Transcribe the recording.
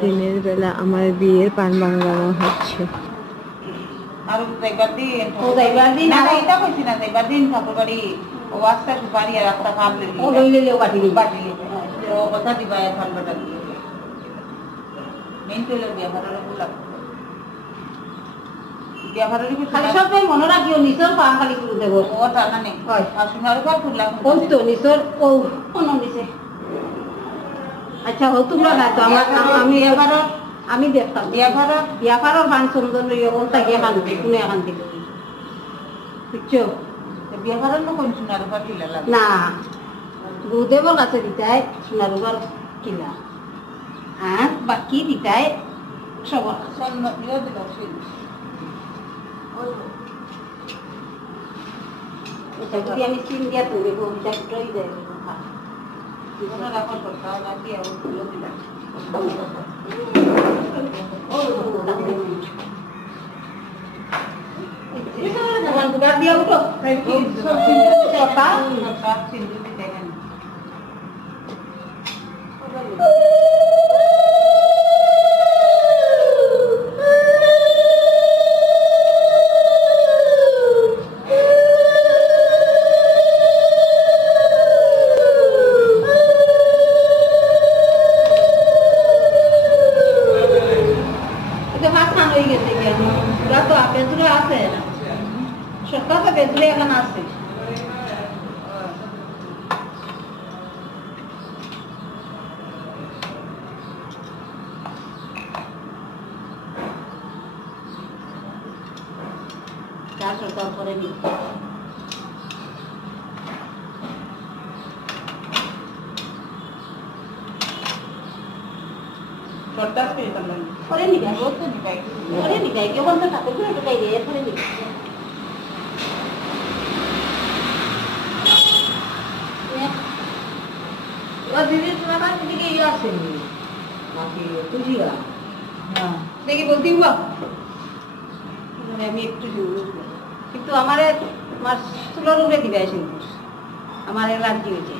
দিনের বেলা আমার বিয়ের পান বানানো হচ্ছে। আর যাইবার দিন না এটা কইছি না যাইবার দিন ঠাকুর বাড়ি ও আস্তা সুপারি আর একটা খাম লইলি ও লইলেও বাটিলি ও কথা দিবা আর খালবাটা দিলে মেন তো লই বিয়া ভাড়া লাগবে বিয়া ভাড়া কি খালি সব মনে রাখিও নিসর পান খালি করে দেব ও টানা নেই হয় আর সুনার উপর ফুললা কোন তো নিসর ও কোন নিছে আচ্ছা ও তোমরা না তো আমি এবার আমি দেখতাম বিয়াভারর বান চন্দন ওটা গিয়ে খান্তি কোনে খান্তি বুঝছো বিয়াভারর না কোন সোনার উপর কিলা লাগে না গুরুদেবর কাছে দিতাই সোনার উপর কিলা আর বাকি দিতাই সব যদি আমি চিন দিয়া তুলে বলতে একটাই দেয় জীবনে রাখার কথা নাকি আর তুলে দিলাম dia udah itu makan lagi gitu kan, udah tuh apa itu lah apa ya? Sota তো বেদুরে এখন আছে চার সপ্তাহ পরে নি সপ্তাহ পরে নি ভাই তো নি ভাই পরে নি ভাই কেমন তো ঠাকুর করে ঢুকাই দিয়ে পরে নি দিদি তোমার কাছে দিকে ইয়ে আসেনি নাকি তুজিরা হ্যাঁ দেখি বলতে হবা আমি একটু কিন্তু আমার চুলোর উপরে দিবে আসেন আমার অ্যালার্জি হয়েছে